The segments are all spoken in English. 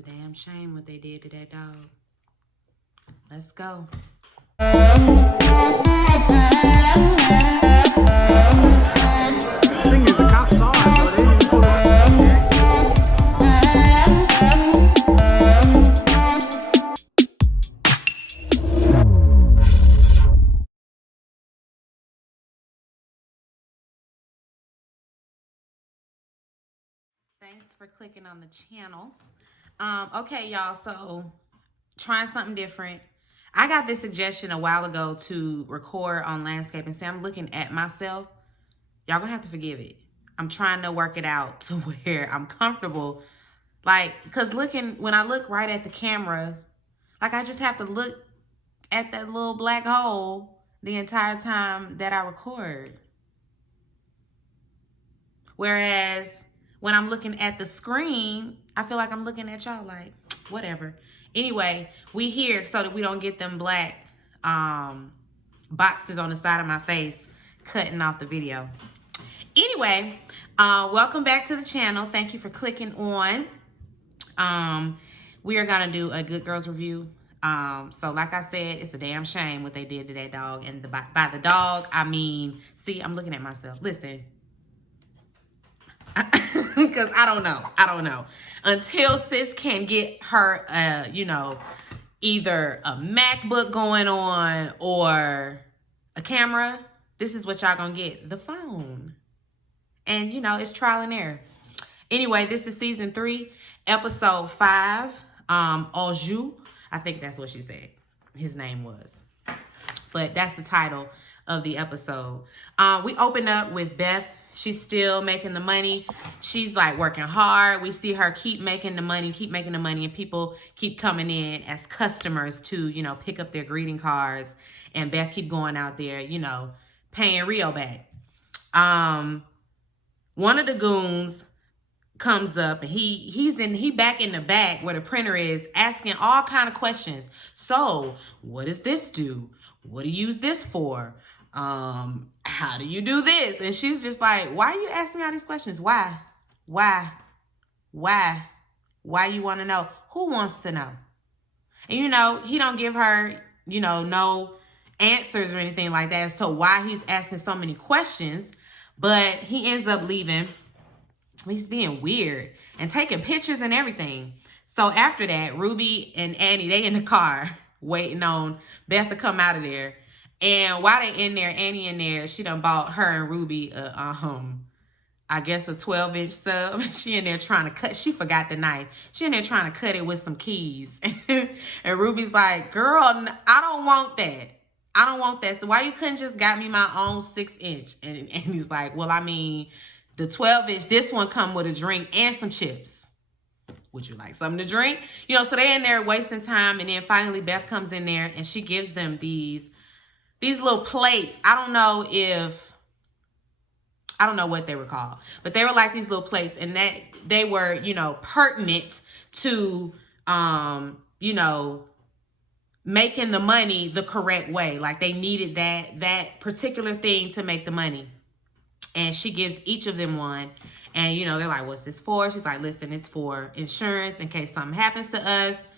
a damn shame what they did to that dog. Let's go. The thing is, the cops saw it, so they didn't even pull the Thanks for clicking on the channel. Okay, y'all, so trying something different. I got this suggestion a while ago to record on landscape, and say I'm looking at myself. Y'all gonna have to forgive it. I'm trying to work it out to where I'm comfortable. Like, cause when I look right at the camera, like I just have to look at that little black hole the entire time that I record. Whereas when I'm looking at the screen, I feel like I'm looking at y'all like, whatever. Anyway, we here so that we don't get them black boxes on the side of my face cutting off the video. Anyway, welcome back to the channel. Thank you for clicking on. We are gonna do a Good Girls review. So like I said, it's a damn shame what they did to that dog. And by the dog, I mean, see, I'm looking at myself. Listen. Because I don't know. Until sis can get her, you know, either a MacBook going on or a camera, this is what y'all gonna get, the phone. And, you know, it's trial and error. Anyway, this is season 3, episode 5, Anjou. I think that's what she said his name was. But that's the title of the episode. We open up with Beth. She's still making the money. She's like working hard. We see her keep making the money, and people keep coming in as customers to, you know, pick up their greeting cards. And Beth keep going out there, you know, paying Rio back. One of the goons comes up, and he back in the back where the printer is, asking all kind of questions. So, what does this do? What do you use this for? How do you do this? And she's just like, why are you asking me all these questions? Why you want to know? Who wants to know? And, you know, he don't give her, you know, no answers or anything like that. So why he's asking so many questions, but he ends up leaving. He's being weird and taking pictures and everything. So after that, Ruby and Annie, they in the car waiting on Beth to come out of there. And while they in there, Annie in there, she done bought her and Ruby I guess a 12-inch sub. She in there trying to cut. She forgot the knife. She in there trying to cut it with some keys. And Ruby's like, girl, I don't want that. I don't want that. So why you couldn't just got me my own 6-inch? And he's like, well, I mean, the 12-inch, this one come with a drink and some chips. Would you like something to drink? You know, so they in there wasting time. And then finally Beth comes in there and she gives them these little plates. I don't know what they were called, but they were like these little plates, and that they were, you know, pertinent to, you know, making the money the correct way. Like they needed that particular thing to make the money. And she gives each of them one. And, you know, they're like, what's this for? She's like, listen, it's for insurance in case something happens to us.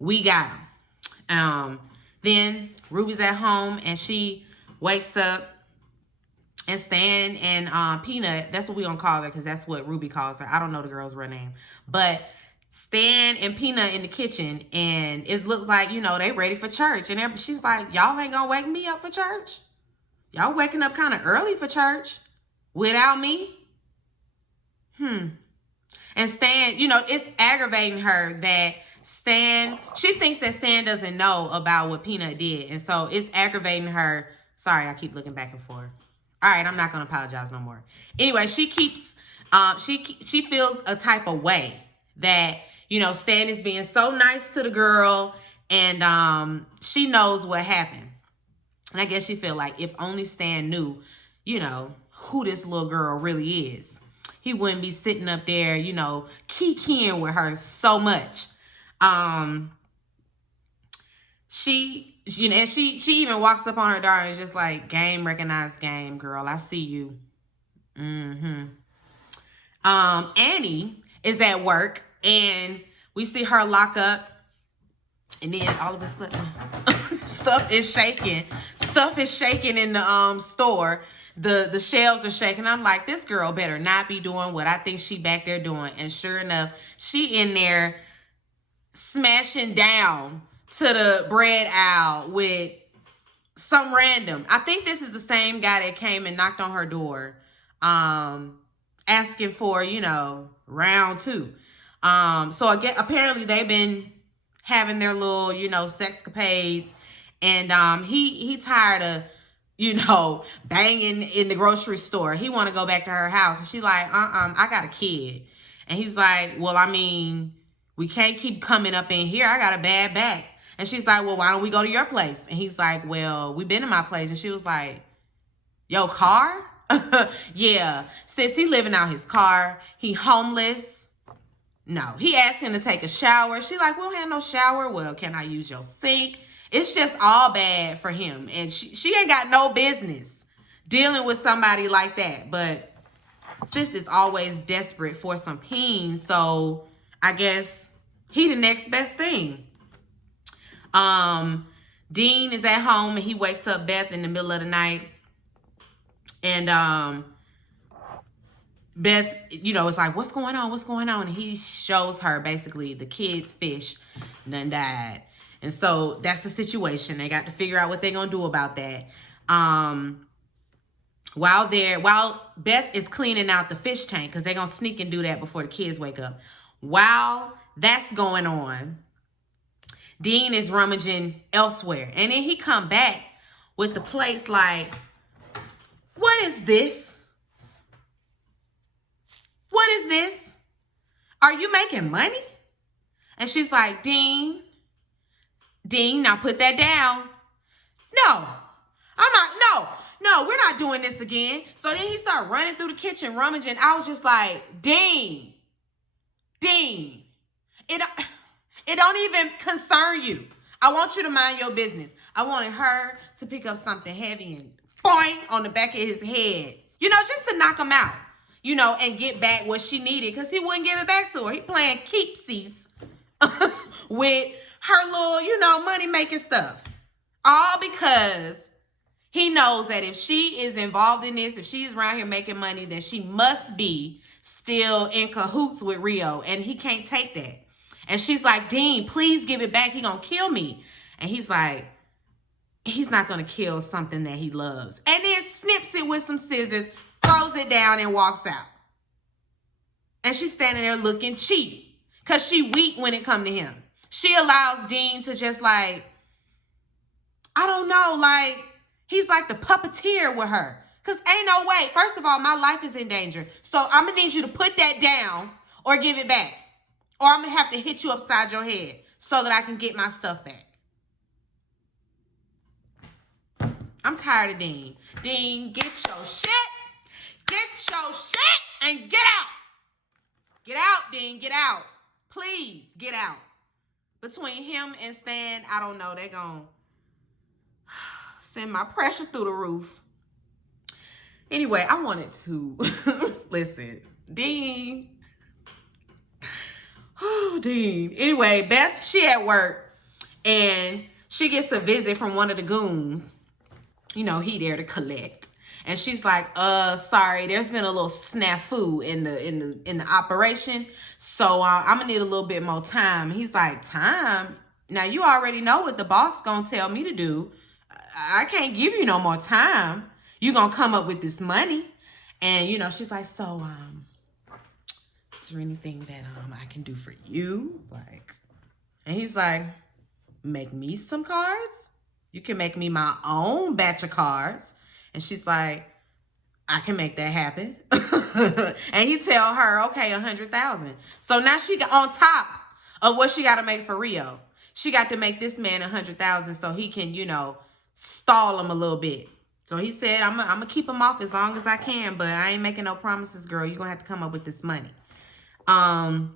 We got them. Then Ruby's at home and she wakes up, and Stan and Peanut, that's what we're going to call her because that's what Ruby calls her. I don't know the girl's real name. But Stan and Peanut in the kitchen, and it looks like, you know, they ready for church. And she's like, y'all ain't going to wake me up for church? Y'all waking up kind of early for church without me? And Stan, you know, it's aggravating her that she thinks that Stan doesn't know about what Peanut did. And so it's aggravating her. Sorry, I keep looking back and forth. All right, I'm not going to apologize no more. Anyway, she keeps, she feels a type of way that, you know, Stan is being so nice to the girl, and she knows what happened. And I guess she feel like if only Stan knew, you know, who this little girl really is, he wouldn't be sitting up there, you know, kikiing with her so much. She even walks up on her daughter and just like, game, recognized game, girl. I see you. Annie is at work, and We see her lock up, and then all of a sudden, stuff is shaking. Stuff is shaking in the store. The shelves are shaking. I'm like, this girl better not be doing what I think she back there doing. And sure enough, she in there smashing down to the bread aisle with some random. I think this is the same guy that came and knocked on her door, asking for, round 2. So again, apparently they've been having their little, sexcapades, and he tired of, banging in the grocery store. He want to go back to her house, and she's like, I got a kid. And he's like, well, I mean, we can't keep coming up in here. I got a bad back. And she's like, well, why don't we go to your place? And he's like, well, we've been to my place. And she was like, yo, car? Yeah. Sis, he living out his car. He homeless. No. He asked him to take a shower. She's like, we don't have no shower. Well, can I use your sink? It's just all bad for him. And she ain't got no business dealing with somebody like that. But sis is always desperate for some peen. So I guess he the next best thing. Dean is at home, and he wakes up Beth in the middle of the night. And Beth, it's like, what's going on? What's going on? And he shows her basically the kid's fish done died. And so that's the situation. They got to figure out what they're going to do about that. While Beth is cleaning out the fish tank, because they're going to sneak and do that before the kids wake up. While that's going on, Dean is rummaging elsewhere. And then he come back with the plates like, what is this? What is this? Are you making money? And she's like, Dean, now put that down. No, we're not doing this again. So then he started running through the kitchen, rummaging. I was just like, Dean, it don't even concern you. I want you to mind your business. I wanted her to pick up something heavy and boing on the back of his head. Just to knock him out. And get back what she needed, because he wouldn't give it back to her. He playing keepsies with her little, money-making stuff. All because he knows that if she is involved in this, if she's around here making money, then she must be still in cahoots with Rio, and he can't take that. And she's like, Dean, please give it back. He gonna kill me. And he's like, he's not gonna kill something that he loves. And then snips it with some scissors, throws it down, and walks out. And she's standing there looking cheap, because she weak when it come to him. She allows Dean to just like, I don't know, like, he's like the puppeteer with her. Because ain't no way. First of all, my life is in danger. So I'm going to need you to put that down or give it back. Or I'm going to have to hit you upside your head so that I can get my stuff back. I'm tired of Dean. Dean, get your shit. Get your shit and get out. Get out, Dean. Get out. Please, get out. Between him and Stan, I don't know. They're going to send my pressure through the roof. Anyway, I wanted to listen. Dean. Oh, Dean. Anyway, Beth, she at work, and she gets a visit from one of the goons. He there to collect. And she's like, sorry, there's been a little snafu in the operation. So I'm gonna need a little bit more time. He's like, time? Now you already know what the boss gonna tell me to do. I can't give you no more time. You gonna come up with this money. And she's like, so is there anything that I can do for you? And he's like, make me some cards? You can make me my own batch of cards. And she's like, I can make that happen. And he tell her, okay, 100,000. So now she got on top of what she got to make for Rio. She got to make this man 100,000 so he can, stall him a little bit. So he said, I'm gonna keep him off as long as I can, but I ain't making no promises, girl. You're gonna have to come up with this money. Because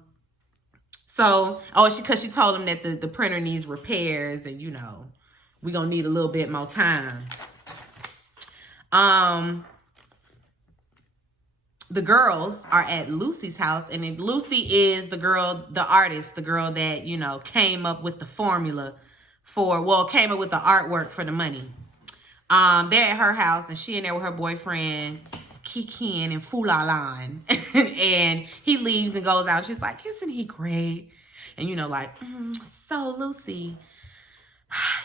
she told him that the printer needs repairs, and we're gonna need a little bit more time. the girls are at Lucy's house, and then Lucy is the girl, the artist, the girl that, you know, came up with the formula came up with the artwork for the money. They're at her house, and she in there with her boyfriend, Kikin and Fulalan. And he leaves and goes out. She's like, isn't he great? And, you know, like, so Lucy,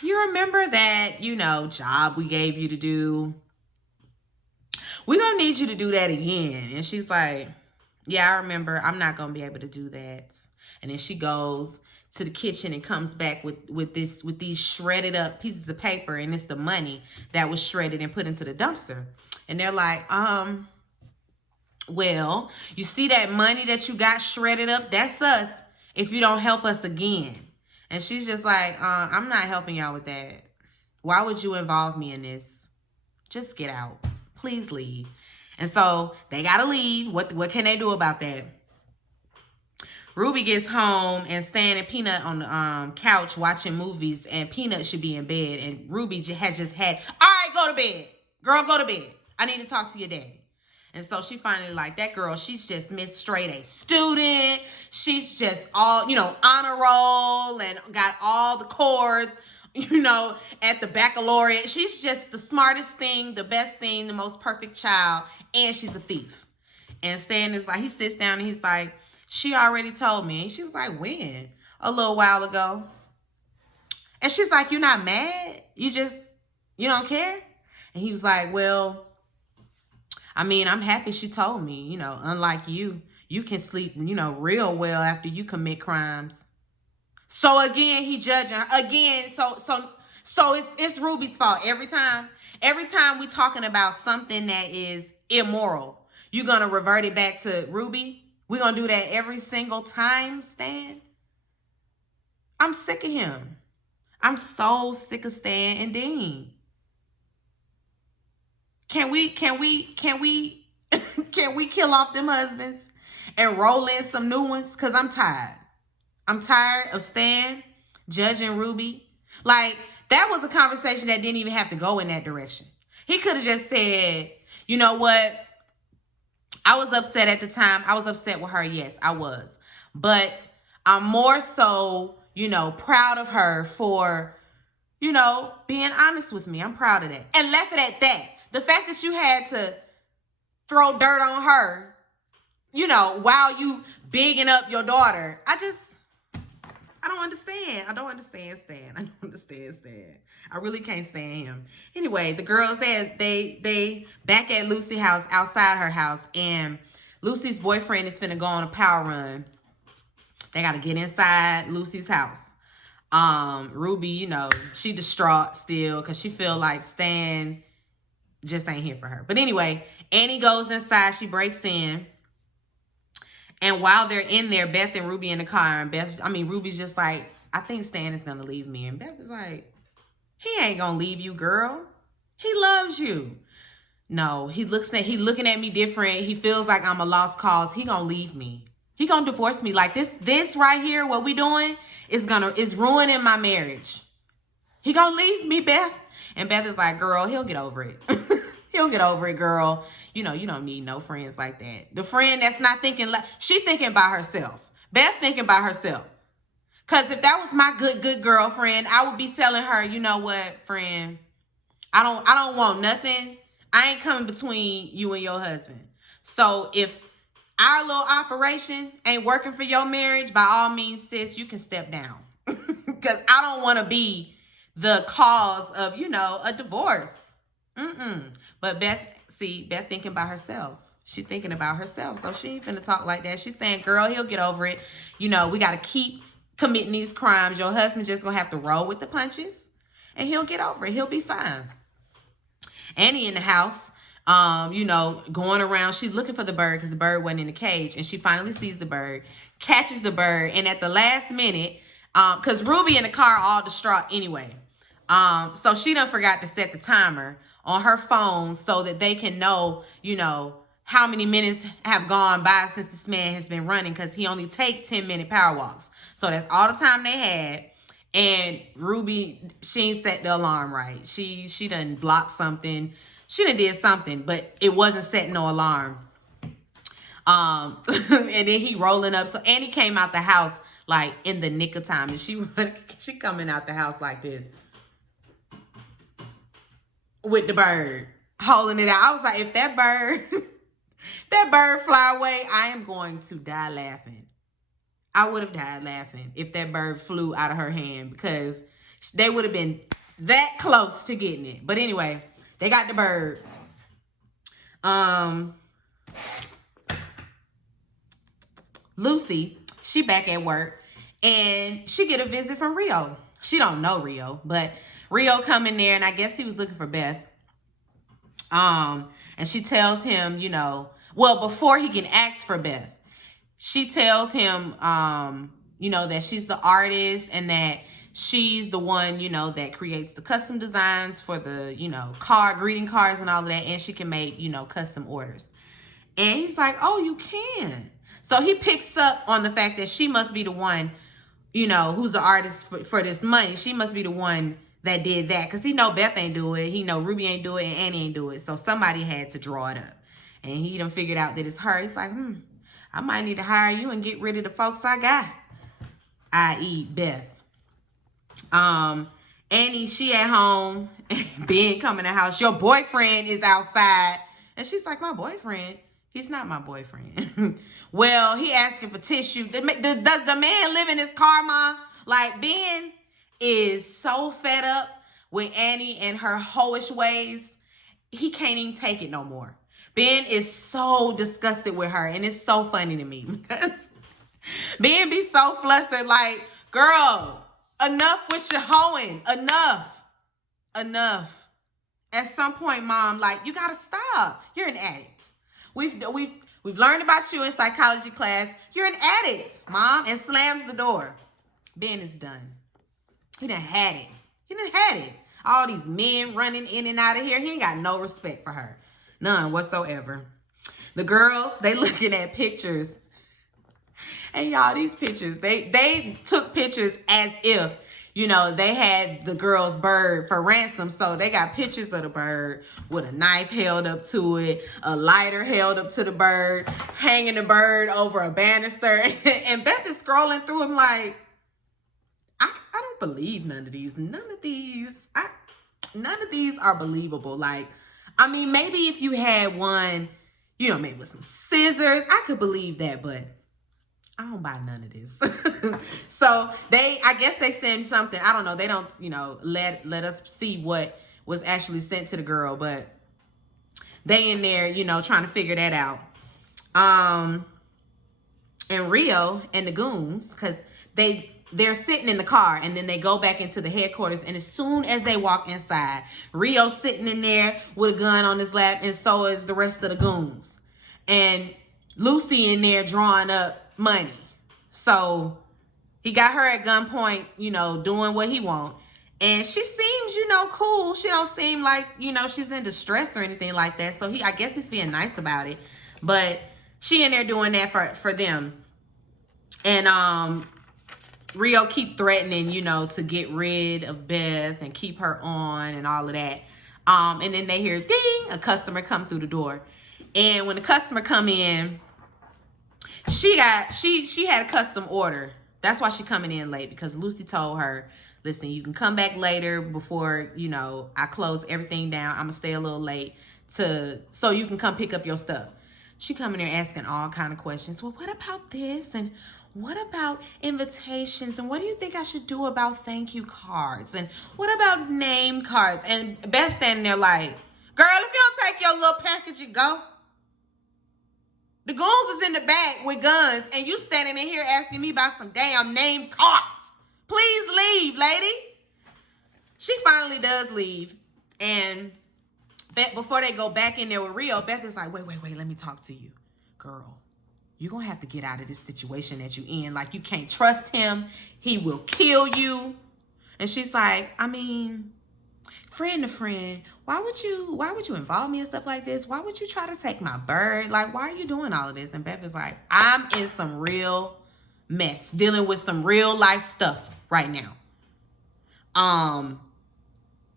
you remember that, you know, job we gave you to do? We're going to need you to do that again. And she's like, yeah, I remember. I'm not going to be able to do that. And then she goes to the kitchen and comes back with these shredded up pieces of paper, and it's the money that was shredded and put into the dumpster. And they're like, well, you see that money that you got shredded up? That's us if you don't help us again. And she's just like, I'm not helping y'all with that. Why would you involve me in this? Just get out. Please leave. And so they gotta leave. What can they do about that? Ruby gets home, and Stan and Peanut on the couch watching movies, and Peanut should be in bed, and Ruby has just had, all right, go to bed. Girl, go to bed. I need to talk to your daddy. And so she finally like, that girl, she's just Miss Straight A student. She's just all, you know, honor roll and got all the chords, you know, at the baccalaureate. She's just the smartest thing, the best thing, the most perfect child, and she's a thief. And Stan is like, he sits down and he's like, she already told me. And she was like, when? A little while ago. And she's like, you're not mad? You don't care? And he was like, well, I mean, I'm happy she told me, you know, unlike you can sleep, you know, real well after you commit crimes. So again, he judging her. Again, so it's Ruby's fault every time. Every time we talking about something that is immoral, you're going to revert it back to Ruby. We're going to do that every single time, Stan. I'm sick of him. I'm so sick of Stan and Dean. Can we can we kill off them husbands and roll in some new ones? Because I'm tired. I'm tired of Stan judging Ruby. Like, that was a conversation that didn't even have to go in that direction. He could have just said, you know what? I was upset at the time. I was upset with her. Yes, I was. But I'm more so, you know, proud of her for, you know, being honest with me. I'm proud of that. And left it at that. The fact that you had to throw dirt on her, you know, while you bigging up your daughter. I don't understand. I don't understand Stan. I don't understand Stan. I really can't stand him. Anyway, the girls, they back at Lucy's house, outside her house, and Lucy's boyfriend is finna go on a power run. They gotta get inside Lucy's house. Ruby, you know, she distraught still because she feel like Stan just ain't here for her. But anyway, Annie goes inside. She breaks in. And while they're in there, Beth and Ruby in the car, and Ruby's just like, I think Stan is gonna leave me. And Beth is like, he ain't gonna leave you, girl. He loves you. No, he looking at me different. He feels like I'm a lost cause. He gonna leave me. He gonna divorce me. Like this right here, what we doing is ruining my marriage. He gonna leave me, Beth. And Beth is like, girl, he'll get over it. He'll get over it, girl. You know, you don't need no friends like that. The friend that's not thinking, she thinking about herself. Beth thinking about herself. Because if that was my good girlfriend, I would be telling her, you know what, friend, I don't want nothing. I ain't coming between you and your husband. So if our little operation ain't working for your marriage, by all means, sis, you can step down. Because I don't want to be the cause of, you know, a divorce. But Beth thinking about herself. She thinking about herself. So she ain't finna talk like that. She's saying, girl, he'll get over it. You know, we got to keep committing these crimes. Your husband just going to have to roll with the punches. And he'll get over it. He'll be fine. Annie in the house, you know, going around. She's looking for the bird because the bird wasn't in the cage. And she finally sees the bird, catches the bird. And at the last minute, because Ruby in the car all distraught anyway. So she done forgot to set the timer on her phone so that they can know, you know, how many minutes have gone by since this man has been running, because he only take 10-minute power walks. So that's all the time they had. And Ruby, she ain't set the alarm right. She done blocked something. She done did something, but it wasn't setting no alarm. And then he rolling up. So Annie came out the house like in the nick of time, and she coming out the house like this with the bird holding it out. I was like, if that bird fly away, I am going to die laughing. I would have died laughing if that bird flew out of her hand, because they would have been that close to getting it. But anyway, they got the bird. Lucy, she back at work, and she get a visit from Rio. She don't know Rio, but Rio come in there, and I guess he was looking for Beth. And she tells him, you know, well, before he can ask for Beth, she tells him, you know, that she's the artist and that she's the one, you know, that creates the custom designs for the, you know, greeting cards and all of that. And she can make, you know, custom orders. And he's like, oh, you can. So he picks up on the fact that she must be the one, you know, who's the artist for this money. She must be the one that did that. Because he know Beth ain't do it. He know Ruby ain't do it and Annie ain't do it. So somebody had to draw it up. And he done figured out that it's her. He's like, I might need to hire you and get rid of the folks I got. I.e. Beth. Annie, she at home. Ben come in the house. Your boyfriend is outside. And she's like, my boyfriend? He's not my boyfriend. Well, he asking for tissue. Does the man live in his car, Mom? Like, Ben is so fed up with Annie and her hoish ways. He can't even take it no more. Ben is so disgusted with her, and it's so funny to me because Ben be so flustered, like, girl, enough with your hoeing. Enough. At some point, Mom, like, you gotta stop. You're an addict. We've learned about you in psychology class. You're an addict, Mom, and slams the door. Ben is done. He done had it. All these men running in and out of here. He ain't got no respect for her. None whatsoever. The girls, they looking at pictures. And y'all, these pictures, they took pictures as if, you know, they had the girl's bird for ransom. So they got pictures of the bird with a knife held up to it, a lighter held up to the bird, hanging the bird over a banister. And Beth is scrolling through them like, I don't believe none of these. None of these are believable. Like, I mean, maybe if you had one, you know, maybe with some scissors, I could believe that, but I don't buy none of this. So I guess they send something. I don't know. They don't, you know, let us see what was actually sent to the girl, but they in there, you know, trying to figure that out. And Rio and the goons, because they're sitting in the car, and then they go back into the headquarters, and as soon as they walk inside, Rio's sitting in there with a gun on his lap, and so is the rest of the goons. And Lucy in there drawing up money. So he got her at gunpoint, you know, doing what he want. And she seems, you know, cool. She don't seem like, you know, she's in distress or anything like that. So I guess he's being nice about it. But she in there doing that for them. And Rio keep threatening, you know, to get rid of Beth and keep her on and all of that. And then they hear ding, a customer come through the door. And when the customer come in, she had a custom order. That's why she coming in late, because Lucy told her, listen, you can come back later before, you know, I close everything down. I'm gonna stay a little late so you can come pick up your stuff. She coming there asking all kind of questions. Well, what about this? And what about invitations? And what do you think I should do about thank you cards? And what about name cards? And Beth standing there like, girl, if you don't take your little package and go. The goons is in the back with guns, and you standing in here asking me about some damn name cards. Please leave, lady. She finally does leave. And before they go back in there with Rio, Beth is like, wait, let me talk to you. Girl, you're going to have to get out of this situation that you in. Like, you can't trust him. He will kill you. And she's like, I mean, friend to friend, why would you involve me in stuff like this? Why would you try to take my bird? Like, why are you doing all of this? And Beth is like, I'm in some real mess, dealing with some real life stuff right now.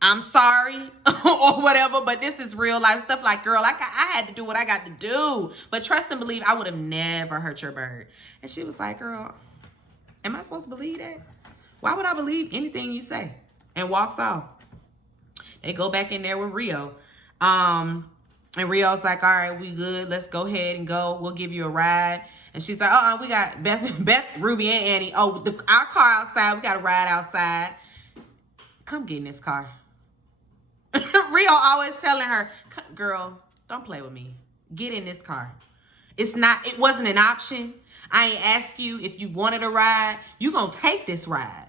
I'm sorry or whatever, but this is real life stuff. Like, girl, I had to do what I got to do. But trust and believe, I would have never hurt your bird. And she was like, girl, am I supposed to believe that? Why would I believe anything you say? And walks off. They go back in there with Rio. And Rio's like, all right, we good. Let's go ahead and go. We'll give you a ride. And she's like, we got Beth, Ruby, and Annie. Oh, our car outside. We got a ride outside. Come get in this car. Rio always telling her, girl, don't play with me. Get in this car. It wasn't an option. I ain't asked you if you wanted a ride. You gonna take this ride.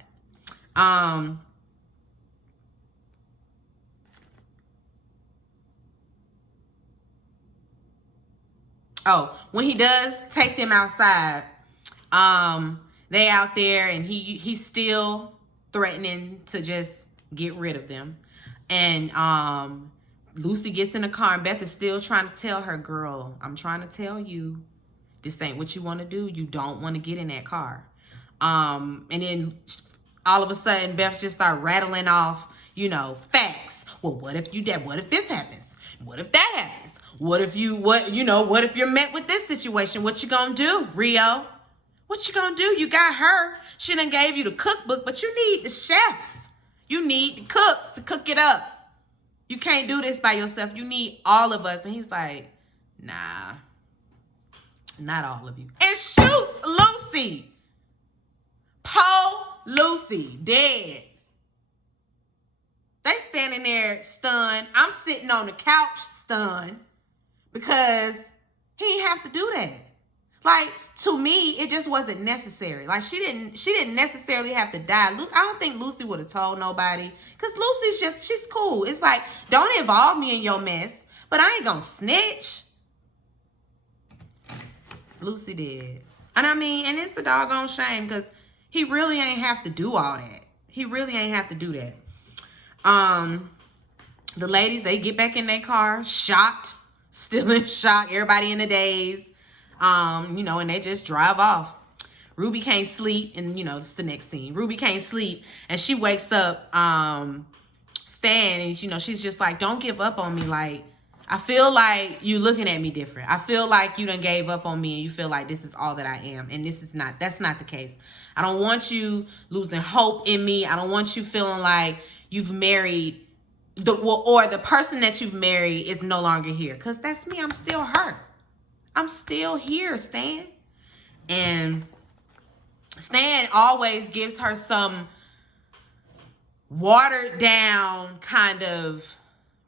When he does take them outside, they out there and he's still threatening to just get rid of them. And Lucy gets in the car and Beth is still trying to tell her, girl, I'm trying to tell you, this ain't what you want to do. You don't want to get in that car. And then all of a sudden Beth just started rattling off, facts. Well, what if what if this happens? What if that happens? What if you're met with this situation? What you gonna do, Rio? What you gonna do? You got her. She done gave you the cookbook, but you need the chefs. You need the cooks to cook it up. You can't do this by yourself. You need all of us. And he's like, nah, not all of you. And shoots Lucy. Po Lucy, dead. They standing there stunned. I'm sitting on the couch stunned because he didn't have to do that. Like, to me, it just wasn't necessary. Like, she didn't necessarily have to die. I don't think Lucy would have told nobody. Because she's cool. It's like, don't involve me in your mess. But I ain't gonna snitch. Lucy did. And I mean, and it's a doggone shame because he really ain't have to do all that. He really ain't have to do that. The ladies, they get back in their car, shocked. Still in shock. Everybody in a daze. And they just drive off. Ruby can't sleep, and it's the next scene. Ruby can't sleep, and she wakes up, Stan, and she's just like, don't give up on me. Like, I feel like you looking at me different. I feel like you done gave up on me, and you feel like this is all that I am, and that's not the case. I don't want you losing hope in me. I don't want you feeling like you've married or the person that you've married is no longer here, because that's me. I'm still her. I'm still here, Stan. And Stan always gives her some watered down kind of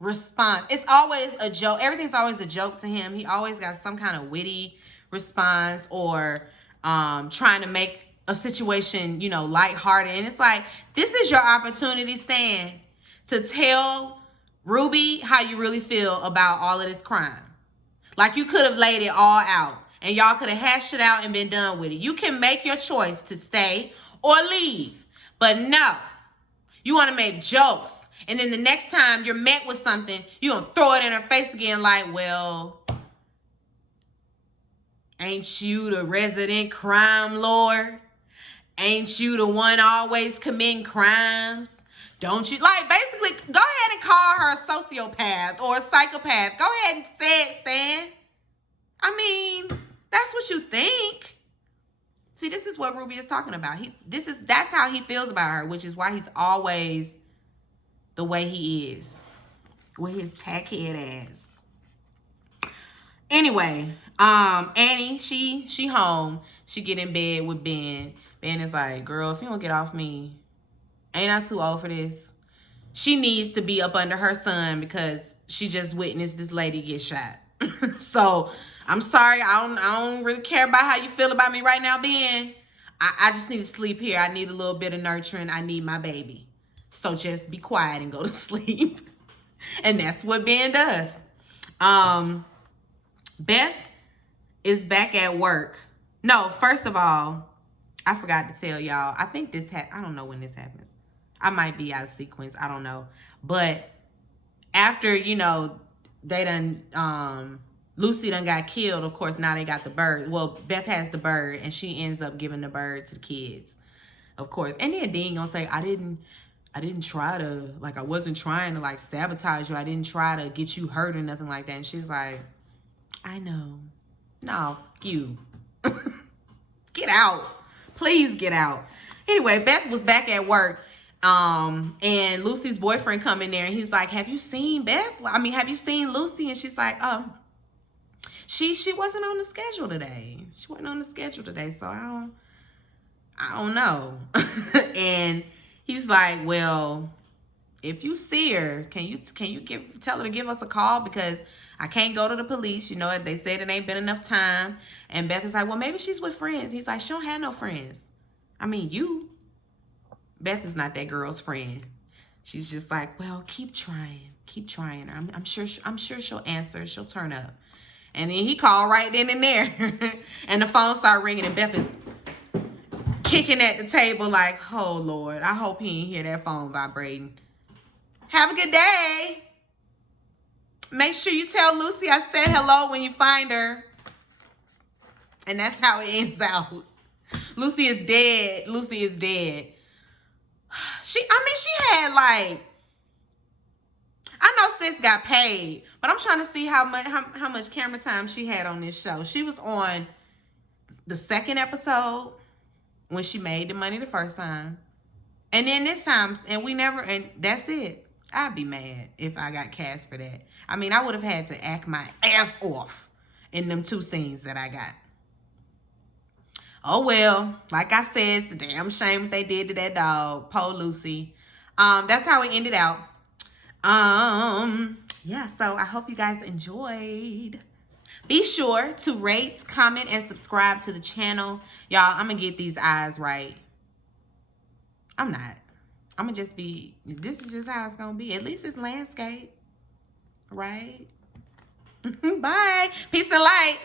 response. It's always a joke. Everything's always a joke to him. He always got some kind of witty response or trying to make a situation, lighthearted. And it's like, this is your opportunity, Stan, to tell Ruby how you really feel about all of this crime. Like, you could have laid it all out and y'all could have hashed it out and been done with it. You can make your choice to stay or leave. But no, you want to make jokes. And then the next time you're met with something, you're going to throw it in her face again like, well, ain't you the resident crime lord? Ain't you the one always committing crimes? Don't you? Like, basically, go ahead and call her a sociopath or a psychopath. Go ahead and say it, Stan. I mean, that's what you think. See, this is what Ruby is talking about. That's how he feels about her, which is why he's always the way he is. With his tackhead ass. Anyway, Annie, she home. She get in bed with Ben. Ben is like, girl, if you don't get off me, ain't I too old for this? She needs to be up under her son because she just witnessed this lady get shot. So, I'm sorry. I don't really care about how you feel about me right now, Ben. I just need to sleep here. I need a little bit of nurturing. I need my baby. So, just be quiet and go to sleep. And that's what Ben does. Beth is back at work. No, first of all, I forgot to tell y'all. I think I don't know when this happens. I might be out of sequence. I don't know. But after, they done, Lucy done got killed. Of course, now they got the bird. Well, Beth has the bird, and she ends up giving the bird to the kids, of course. And then Dean gonna say, I didn't I didn't try to, like, I wasn't trying to, like, sabotage you. I didn't try to get you hurt or nothing like that. And she's like, I know. No, you. Get out. Please get out. Anyway, Beth was back at work. And Lucy's boyfriend come in there and he's like, have you seen Beth? I mean, have you seen Lucy? And she's like, she wasn't on the schedule today. She wasn't on the schedule today, so I don't know. And he's like, well, if you see her, can you tell her to give us a call, because I can't go to the police. You know, they said it ain't been enough time. And Beth is like, well, maybe she's with friends. He's like, she don't have no friends. I mean, you. Beth is not that girl's friend. She's just like, well, keep trying. Keep trying. I'm sure she'll answer. She'll turn up. And then he called right then and there. And the phone started ringing, and Beth is kicking at the table like, oh, Lord, I hope he ain't hear that phone vibrating. Have a good day. Make sure you tell Lucy I said hello when you find her. And that's how it ends out. Lucy is dead. Lucy is dead. She had like, I know sis got paid, but I'm trying to see how much camera time she had on this show. She was on the second episode when she made the money the first time. And then this time, and that's it. I'd be mad if I got cast for that. I mean, I would have had to act my ass off in them 2 scenes that I got. Oh, well, like I said, it's a damn shame what they did to that dog. Poor Lucy. That's how it ended out. Yeah, so I hope you guys enjoyed. Be sure to rate, comment, and subscribe to the channel. Y'all, I'm going to get these eyes right. I'm not. I'm going to just be, this is just how it's going to be. At least it's landscape. Right? Bye. Peace and light.